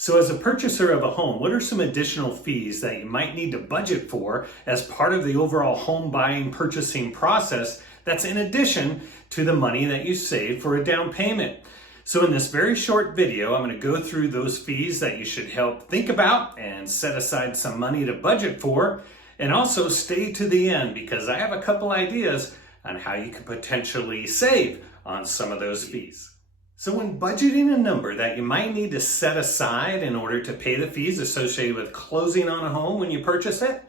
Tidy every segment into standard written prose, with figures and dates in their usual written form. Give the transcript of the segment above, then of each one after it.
So as a purchaser of a home, what are some additional fees that you might need to budget for as part of the overall home buying purchasing process that's in addition to the money that you save for a down payment? So in this very short video, I'm going to go through those fees that you should help think about and set aside some money to budget for, and also stay to the end because I have a couple ideas on how you could potentially save on some of those fees. So when budgeting a number that you might need to set aside in order to pay the fees associated with closing on a home when you purchase it,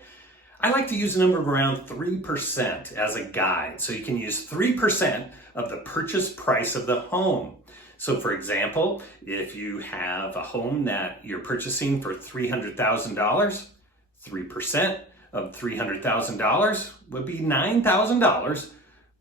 I like to use a number of around 3% as a guide. So you can use 3% of the purchase price of the home. So for example, if you have a home that you're purchasing for $300,000, 3% of $300,000 would be $9,000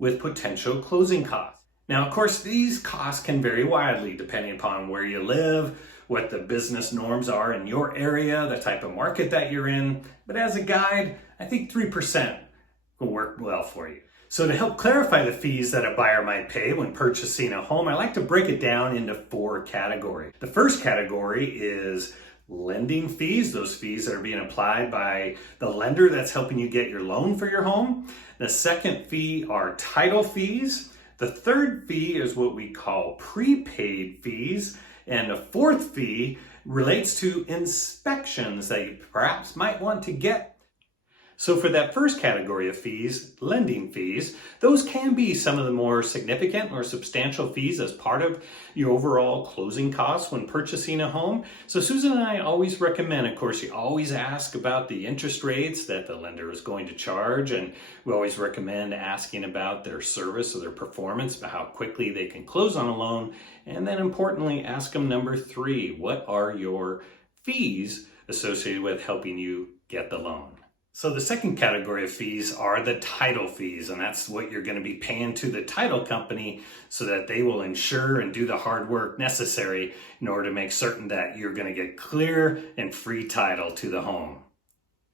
with potential closing costs. Now, of course, these costs can vary widely depending upon where you live, what the business norms are in your area, the type of market that you're in. But as a guide, I think 3% will work well for you. So to help clarify the fees that a buyer might pay when purchasing a home, I like to break it down into 4 categories. The first category is lending fees, those fees that are being applied by the lender that's helping you get your loan for your home. The second fee are title fees. The third fee is what we call prepaid fees. And the fourth fee relates to inspections that you perhaps might want to get. So for that first category of fees, lending fees, those can be some of the more significant or substantial fees as part of your overall closing costs when purchasing a home. So Susan and I always recommend, of course, you always ask about the interest rates that the lender is going to charge, and we always recommend asking about their service or their performance, about how quickly they can close on a loan. And then importantly, ask them number 3, what are your fees associated with helping you get the loan? So the second category of fees are the title fees, and that's what you're going to be paying to the title company so that they will insure and do the hard work necessary in order to make certain that you're going to get clear and free title to the home.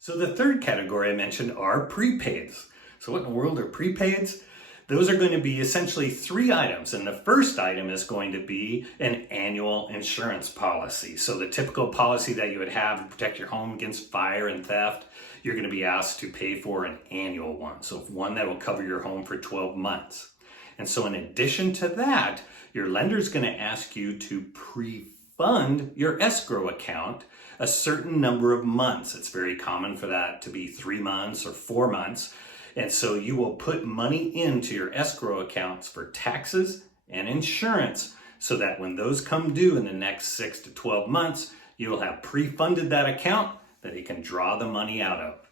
So the third category I mentioned are prepaids. So what in the world are prepaids? Those are going to be essentially 3 items, and the first item is going to be an annual insurance policy. So the typical policy that you would have to protect your home against fire and theft, you're going to be asked to pay for an annual one. So one that will cover your home for 12 months. And so in addition to that, your lender is going to ask you to pre-fund your escrow account a certain number of months. It's very common for that to be 3 months or 4 months. And so you will put money into your escrow accounts for taxes and insurance so that when those come due in the next 6 to 12 months, you will have pre-funded that account that you can draw the money out of.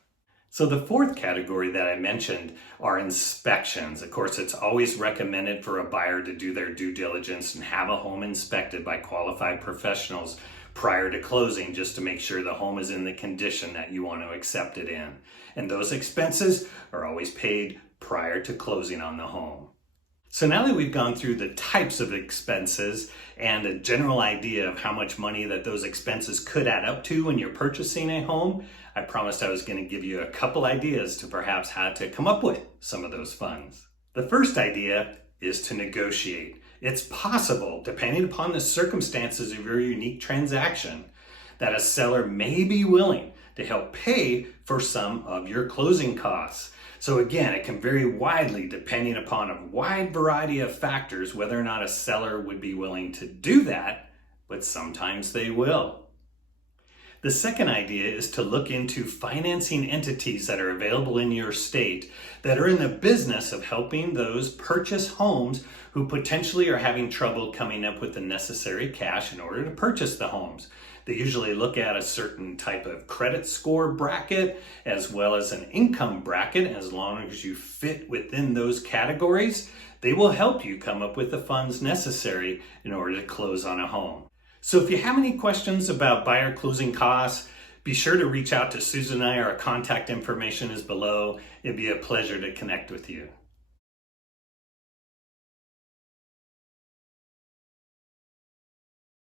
So the fourth category that I mentioned are inspections. Of course, it's always recommended for a buyer to do their due diligence and have a home inspected by qualified professionals prior to closing, just to make sure the home is in the condition that you want to accept it in. And those expenses are always paid prior to closing on the home. So now that we've gone through the types of expenses and a general idea of how much money that those expenses could add up to when you're purchasing a home, I promised I was going to give you a couple ideas to perhaps how to come up with some of those funds. The first idea is to negotiate. It's possible, depending upon the circumstances of your unique transaction, that a seller may be willing to help pay for some of your closing costs. So again, it can vary widely depending upon a wide variety of factors whether or not a seller would be willing to do that, but sometimes they will. The second idea is to look into financing entities that are available in your state that are in the business of helping those purchase homes who potentially are having trouble coming up with the necessary cash in order to purchase the homes. They usually look at a certain type of credit score bracket as well as an income bracket. As long as you fit within those categories, they will help you come up with the funds necessary in order to close on a home. So if you have any questions about buyer closing costs, be sure to reach out to Susan and I. Our contact information is below. It'd be a pleasure to connect with you.